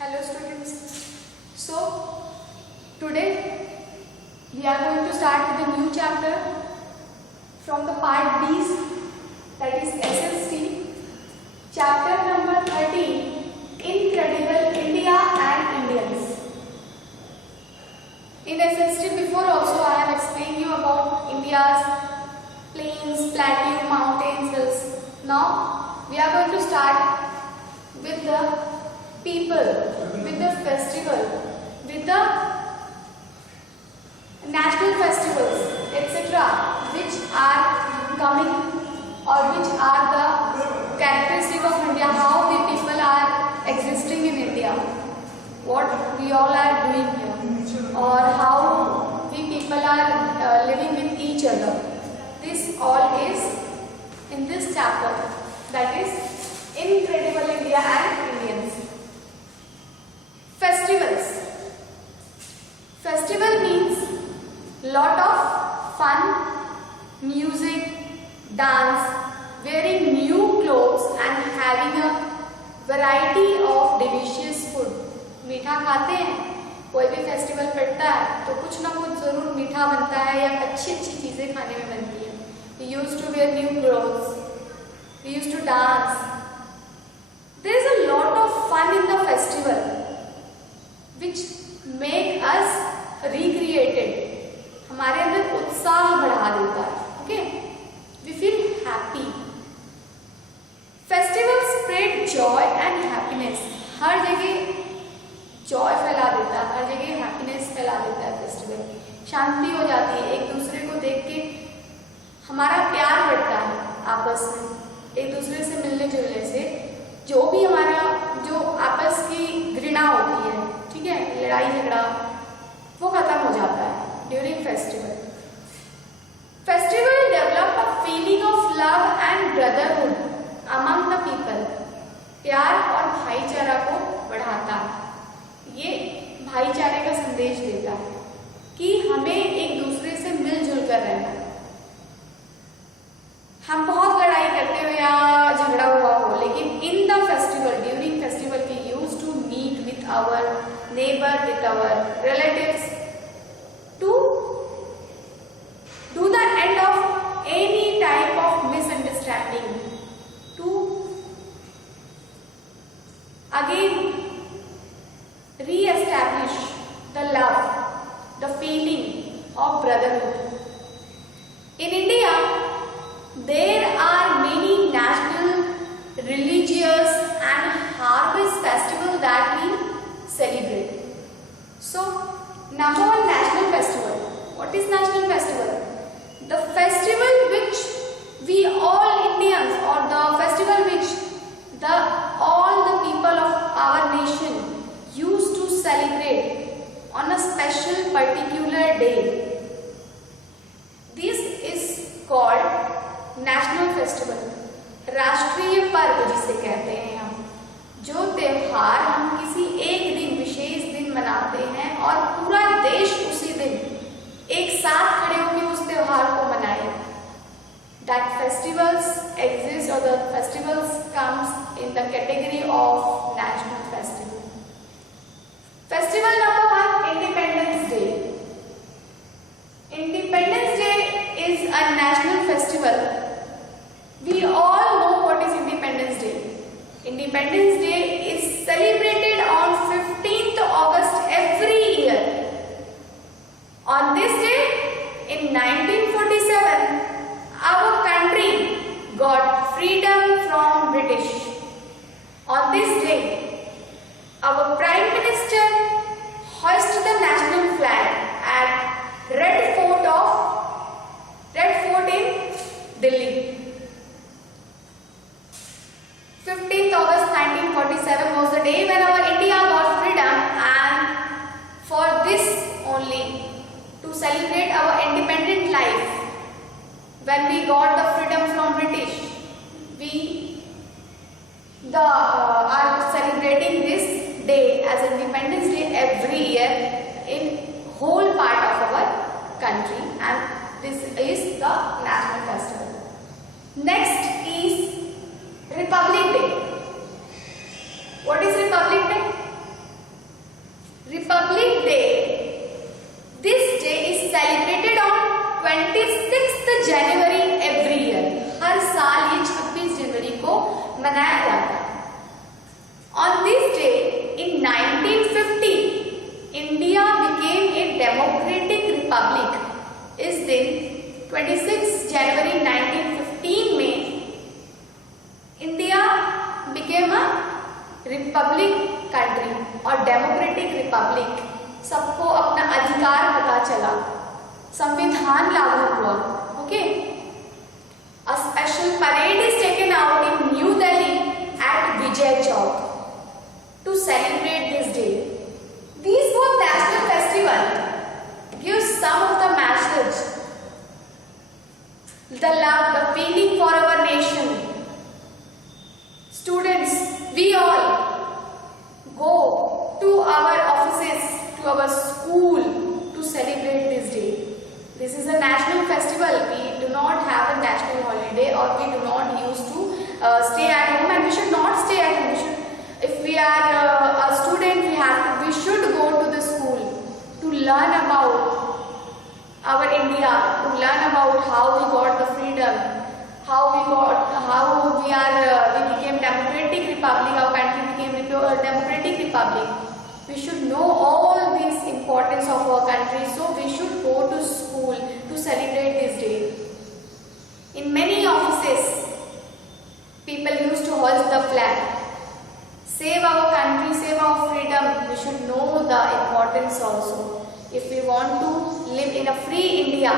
Hello students. So today we are going to start with a new chapter from the part B's, that is SST. Chapter number 13, Incredible India and Indians. In SST before also I have explained you about India's plains, plateau, mountains, hills. Now we are going to start with the people, with the festival, with the national festivals, etc., which are coming or which are the characteristic of India, how we people are existing in India, what we all are doing here, or how we people are living with each other. This all is in this chapter, that is Incredible India and Indians. Festivals. Festival means lot of fun, music, dance, wearing new clothes and having a variety of delicious food. मीठा खाते हैं, कोई भी festival पड़ता है तो कुछ ना कुछ जरूर मीठा बनता है या अच्छी अच्छी चीजें खाने में बनती है. We used to wear new clothes. We used to dance. There is a lot of fun in the festival, which make us recreated. हमारे अंदर उत्साह बढ़ा देता है. Okay? We feel happy. Festivals spread joy and happiness. हर जगह joy फैला देता है, हर जगह happiness फैला देता है फेस्टिवल. शांति हो जाती है, एक दूसरे को देख के हमारा प्यार बढ़ता है आपस में. एक दूसरे से मिलने जुलने से जो भी हमारा जो आपस की घृणा होती है, ठीक है, लड़ाई झगड़ा, वो खत्म हो जाता है during festival. Festival develop a feeling of love and brotherhood among the people. प्यार और भाईचारा को बढ़ाता है. ये भाईचारे का संदेश देता है कि हमें एक दूसरे से मिलजुल कर रहना है. हम बहुत लड़ाई करते हुए या झगड़ा हुआ हो, लेकिन in the festival, during festival we use to meet with our neighbor, with our relatives, to do the end of any type of misunderstanding, to again re-establish the love, the feeling of brotherhood. In India, there are many national, religious and harvest festivals that we celebrate. So, number one, national festival. What is national festival? The festival which we all Indians, or the festival which all the people of our nation used to celebrate on a special particular day. This is called national festival. राष्ट्रीय पर्व जिसे कहते हैं हम, जो त्योहार हम किसी एक दिन, विशेष दिन मनाते हैं और पूरा देश उसी दिन एक साथ खड़े होकर उस त्योहार को मनाए. That festivals exist, or the festivals comes in the category of national festival. Festival number one, Independence Day. Independence Day is a national festival. We all know what is Independence Day. Independence Day is celebrated on 15th August every year. On this day, in 1947, our country got freedom from British. On this day, our Prime Minister hoisted the national flag at Red Fort in Delhi. 15th August 1947 was the day when our India got freedom, and for this only, to celebrate our independent life, when we got the freedom from British, we are celebrating this day as Independence Day every year in whole part of our country, and this is the national festival. Next is Republic Day. What is Republic Day? 26 January 1915 में India became a Republic country और democratic Republic. सबको अपना अधिकार पता चला, संविधान लागू हुआ। Okay, a special parade is taken out in New Delhi at Vijay Chowk to celebrate this day. These both national festivals give some of the message, the love, the feeling for our nation. Students, we all go to our offices, to our school to celebrate this day. This is a national festival. We do not have a national holiday, or we do not used to stay at home, and we should not stay at home. We should, if we are a student, we should go to the school to learn about our India, to learn about how we got the freedom, how we became democratic republic, our country became a democratic republic. We should know all these importance of our country, so we should go to school to celebrate this day. In many offices, people used to hoist the flag. Save our country, save our freedom. We should know the importance also. If we want to live in a free India,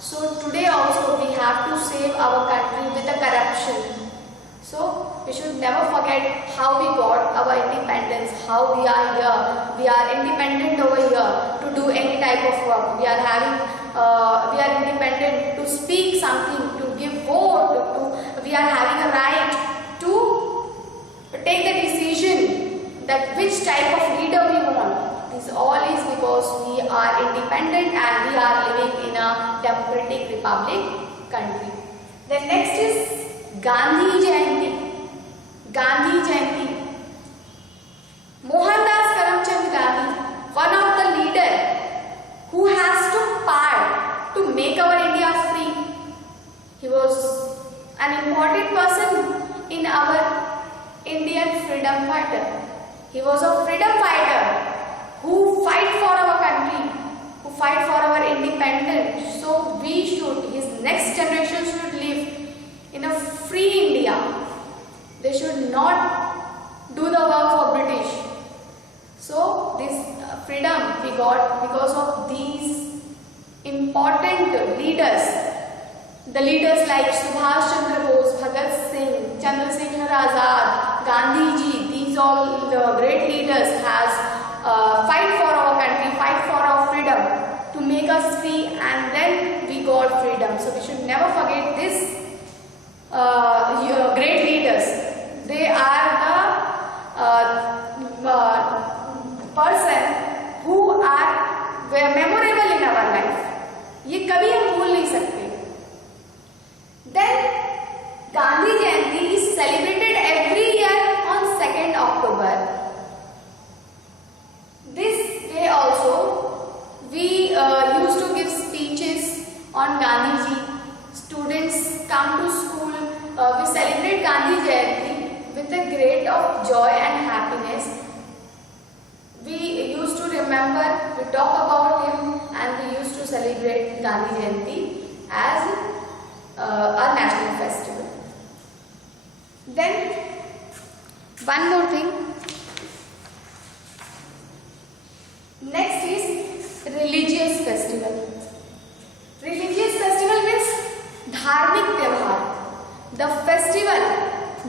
so today also we have to save our country with the corruption. So we should never forget how we got our independence, how we are here. We are independent over here to do any type of work. We are independent to speak something, to give vote, we are having a right to take the decision that which type of leader we want. This all is because we are independent and we are living in a democratic republic country. Then next is Gandhi Jayanti. Gandhi Jayanti. Mohandas Karamchand Gandhi, one of the leader who has took part to make our India free. He was an important person in our Indian freedom fighter. He was a freedom fighter who fight for our country, who fight for our independence. So we should, his next generation should live in a free India. They should not do the work for British. So this freedom we got because of these important leaders. The leaders like Subhash Chandra Bose, Bhagat Singh, Chandrasekhar Azad, Gandhi ji, these all the great leaders has fight for our country, fight for our freedom to make us free, and then we got freedom. So we should never forget this great leaders. They are the person who are memorable in our life. ये कभी हम भूल नहीं सकते. Then Gandhi Jayanti is celebrated every year on 2nd October. This day also we used to give speeches on Gandhi ji. Students come to school. We celebrate Gandhi Jayanti with a great of joy and happiness. We used to remember, we talk about him, and we used to celebrate Gandhi Jayanti as a national festival. Then one more thing. Next is religious festival. Religious festival means धार्मिक त्योहार. The festival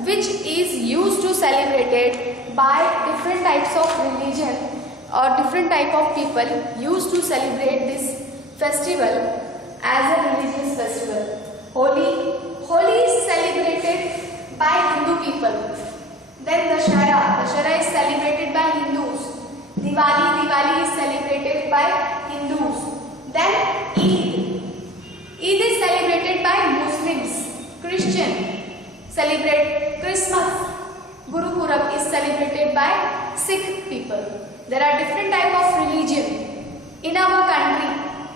which is used to celebrated by different types of religion or different type of people used to celebrate this festival as a religious festival. Holi is celebrated by Hindu people. Then Dashara is celebrated by Hindus. Diwali is celebrated by Hindus. Then Eid is celebrated by Muslims. Christian celebrate Christmas. Guru Purab is celebrated by Sikh people. There are different type of religion in our country.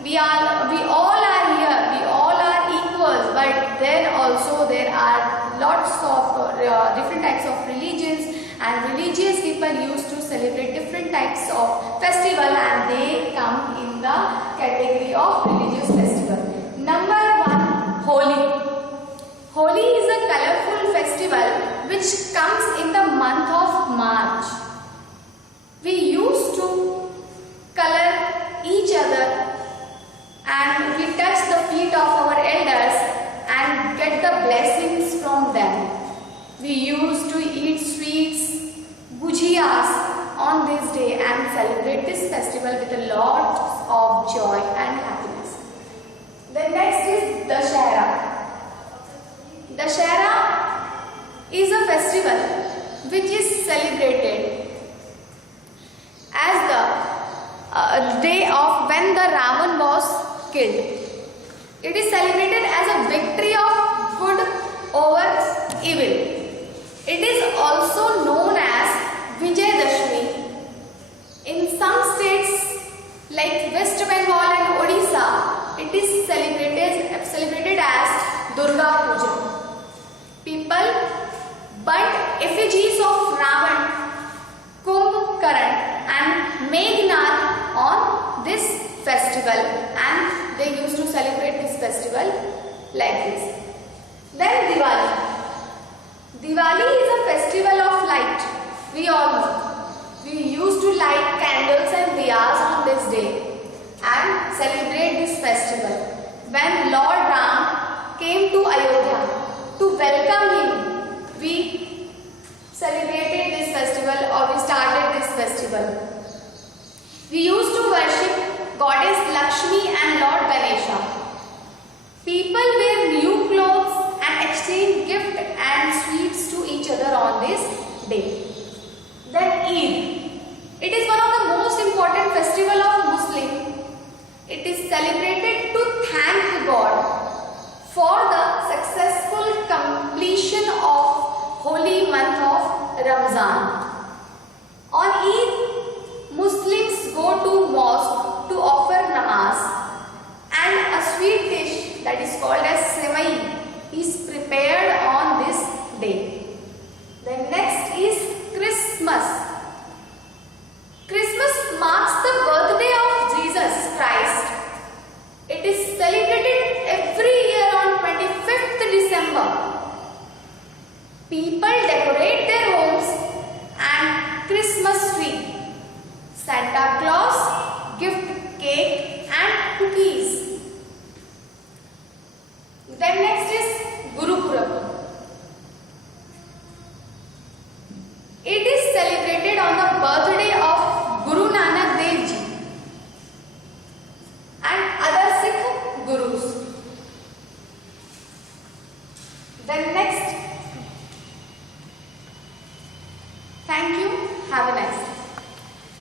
We all are here. We all are equals. But then also there are lots of different types of religions, and religious people used to celebrate different types of festival, and they come in the category of religious festival. Number Holi is a colorful festival which comes in the month of March. We used to color each other and we touch the feet of our elders and get the blessings from them. We used to eat sweets, gujiyas on this day and celebrate this festival with a lot of joy and happiness. The next is Dussehra. Dussehra is a festival which is celebrated as the day of when the Ravan was killed. It is celebrated as a victory of good over evil. It is also known as Vijayadashmi. In some states like West Bengal and Odisha, it is celebrated as Durga Puja. People burnt effigies of Ravan, Kumbhkaran and Meghnad on this festival, and they used to celebrate this festival like this. Then Diwali. Diwali is a festival of light. We all know. We used to light candles and diyas on this day and celebrate this festival. When Lord Ram came to Ayodhya to welcome him, we celebrated this festival, or we started this festival. We used to worship Goddess Lakshmi and Lord Ganesha. People wear new clothes and exchange gifts and sweets to each other on this day. Then Eid. It is one of the most important festival of Muslim. It is celebrated to thank God for the successful completion of holy month of Ramzan. On Eid, Muslims go to mosque to offer namaz, and a sweet dish that is called as sevai is prepared on this day. The next is Christmas. Christmas marks the birthday of Jesus Christ. It is celebrated every year on 25th December. People decorate their homes and Christmas tree. Santa Claus gift cake and cookies. Then next is Guru Purab. It is celebrated on the birthday of Guru Nanak Dev Ji and other Sikh Gurus. Then next